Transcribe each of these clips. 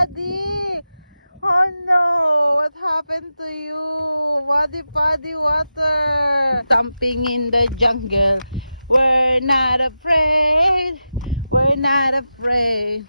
Buddy! Oh no! What happened to you? Buddy water! Stomping in the jungle. We're not afraid. We're not afraid.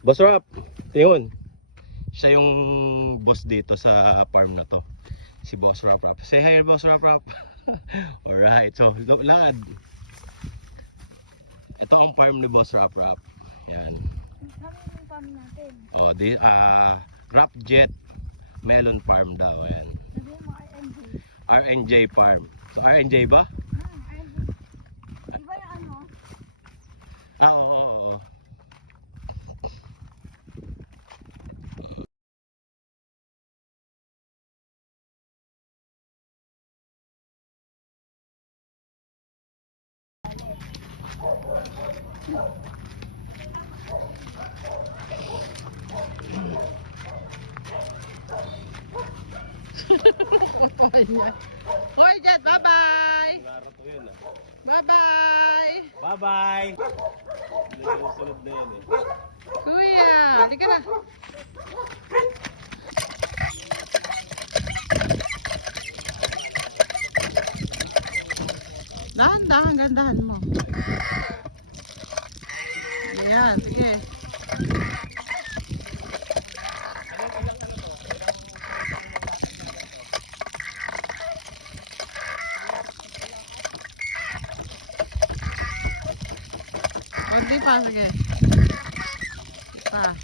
Boss Rap, yun. Siya yung boss dito sa farm na to. Si Boss Rap. Say hi, Boss Rap. Alright, so lakad. Ito ang farm ni Boss Rap. Yan. Ano yung farm natin? Oh, Rap Jet Melon Farm daw. Yan. Sabi mo RNJ. RNJ Farm. So RNJ ba? RNJ. Iba yung ano? Oo. Hoy, Jet, bye-bye! Bye-bye! Bye-bye! Sunod na yan eh. Kuya, halika na. Dahan-dahan, gandahan mo. Ayan, sige. Sige pa, sige. Pa.